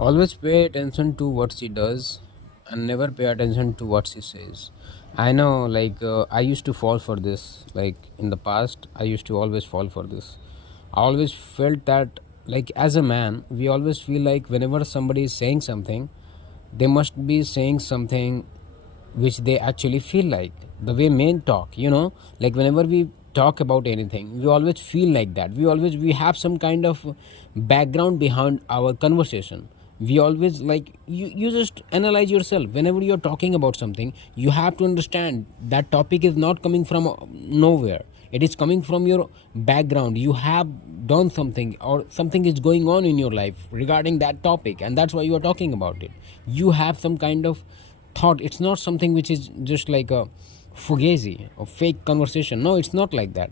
Always pay attention to what she does and never pay attention to what she says. I know, I used to fall for this. Like, in the past, I used to always fall for this. I always felt that, like, as a man, we always feel like whenever somebody is saying something, they must be saying something which they actually feel like. The way men talk, like whenever we talk about anything, we always feel like that. We have some kind of background behind our conversation. We always, like, you just analyze yourself whenever you're talking about something. You have to understand that topic is not coming from nowhere. It is coming from your background. You have done something, or something is going on in your life regarding that topic, and that's why you are talking about it. You have some kind of thought. It's not something which is just like a fugazi or fake conversation. No, it's not like that.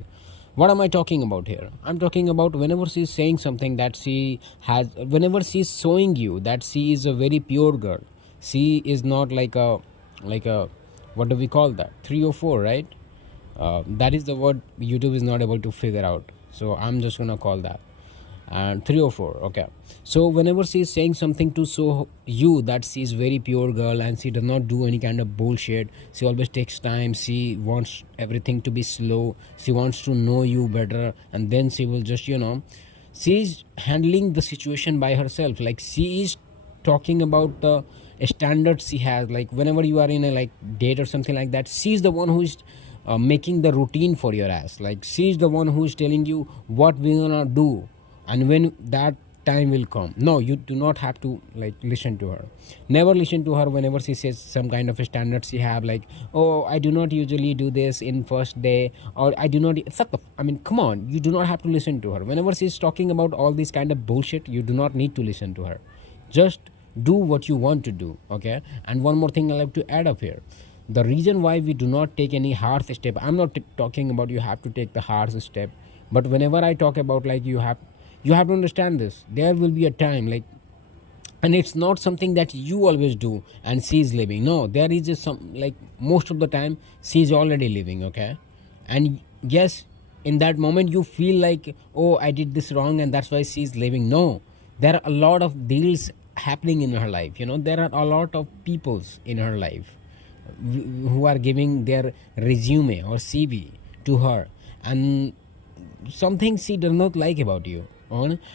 What am I talking about here? I'm talking about whenever she's saying something that she has, whenever she's showing you that she is a very pure girl. She is not like a what do we call that, 304, right? That is the word YouTube is not able to figure out, so I'm just gonna call that. And 304, okay. So whenever she is saying something to show you that she is very pure girl and she does not do any kind of bullshit, she always takes time, she wants everything to be slow, she wants to know you better, and then she will just, she is handling the situation by herself. Like, she is talking about the standards she has. Like, whenever you are in a like date or something like that, she's the one who is making the routine for your ass. Like, she's the one who is telling you what we're gonna do and when that time will come. No, you do not have to like listen to her. Never listen to her whenever she says some kind of a standard she have, like, oh, I do not usually do this in first day, or I do not I mean, come on, you do not have to listen to her. Whenever she's talking about all this kind of bullshit, you do not need to listen to her. Just do what you want to do, okay? And one more thing I like to add up here. The reason why we do not take any harsh step, I'm not talking about you have to take the harsh step, but whenever I talk about, like, you have to understand this. There will be a time, like, and it's not something that you always do and she's living. No, there is just some, like, most of the time she's already living, okay? And yes, in that moment you feel like, oh, I did this wrong and that's why she's living. No, there are a lot of deals happening in her life. There are a lot of peoples in her life who are giving their resume or CV to her, and something she does not like about you.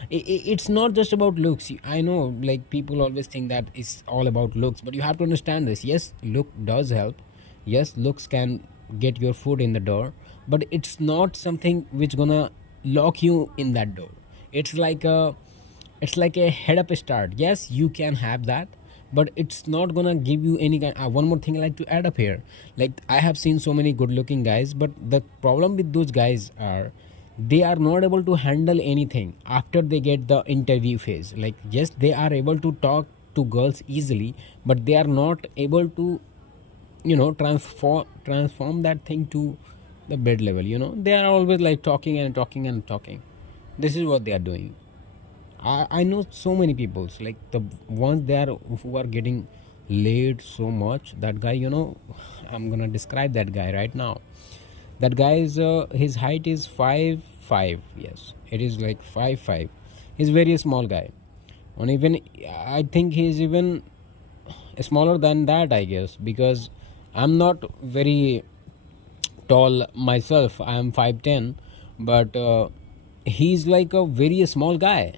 It's not just about looks. I know, like, people always think that it's all about looks, but you have to understand this. Yes, look does help. Yes, looks can get your foot in the door, but it's not something which gonna lock you in that door. It's like a head up start. Yes, you can have that, but it's not gonna give you any kind. One more thing I like to add up here. Like, I have seen so many good looking guys, but the problem with those guys are they are not able to handle anything after they get the interview phase. Like, yes, they are able to talk to girls easily, but they are not able to, transform that thing to the bed level. They are always like talking and talking and talking. This is what they are doing. I know so many people, like the ones there who are getting laid so much. That guy, I'm gonna describe that guy right now. That guy is his height is 5'5". Yes, it is like 5'5". He's very small guy. And even I think he's even smaller than that, I guess, because I'm not very tall myself. I'm 5'10", but he's like a very small guy.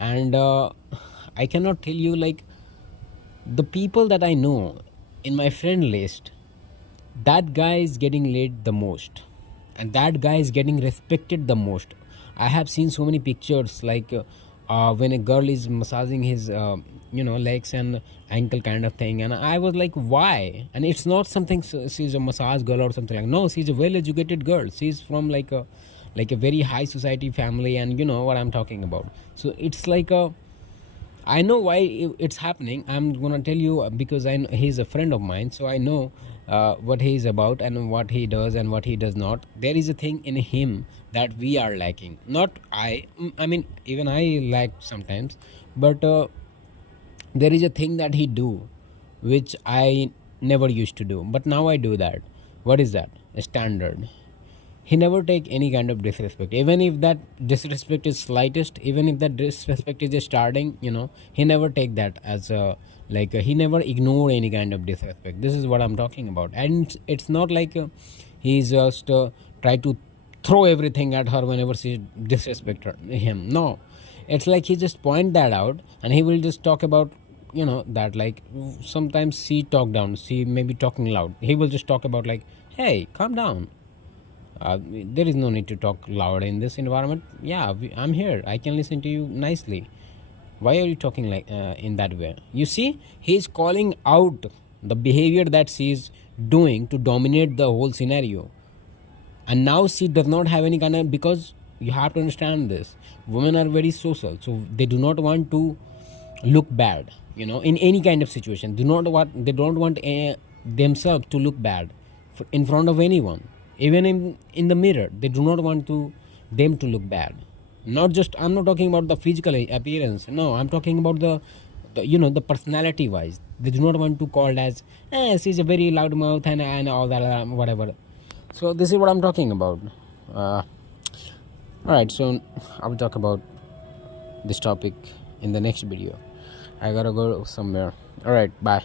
And I cannot tell you, like, the people that I know in my friend list, that guy is getting laid the most, and that guy is getting respected the most. I have seen so many pictures, like, when a girl is massaging his legs and ankle kind of thing, and I was like, why? And it's not something she's a massage girl or something. Like, no, she's a well educated girl. She's from like a very high society family, and you know what I'm talking about. So it's like a, I know why it's happening. I'm gonna tell you, because he's a friend of mine, so I know what he's about and what he does and what he does not. There is a thing in him that we are lacking. Not I mean, even I lack sometimes, but there is a thing that he do, which I never used to do, but now I do that. What is that? A standard. he never take any kind of disrespect, even if that disrespect is slightest, even if that disrespect is just starting, he never take that as a, like he never ignore any kind of disrespect. This is what I'm talking about. And it's not like he's just try to throw everything at her whenever she disrespect him. No, it's like he just point that out, and he will just talk about, that, like, sometimes she talk down, she may be talking loud, he will just talk about like, hey, calm down, there is no need to talk loud in this environment. Yeah, I'm here, I can listen to you nicely. Why are you talking like in that way? You see, he's calling out the behavior that she's doing to dominate the whole scenario. And now she does not have any kind of, because you have to understand this, women are very social, so they do not want to look bad, in any kind of situation. They don't want themselves to look bad in front of anyone, even in the mirror. They do not want to them to look bad. Not just, I'm not talking about the physical appearance, no, I'm talking about the personality wise. They do not want to called as, she's a very loud mouth and all that, whatever. So this is what I'm talking about. All right, so I will talk about this topic in the next video. I gotta go somewhere. All right, bye.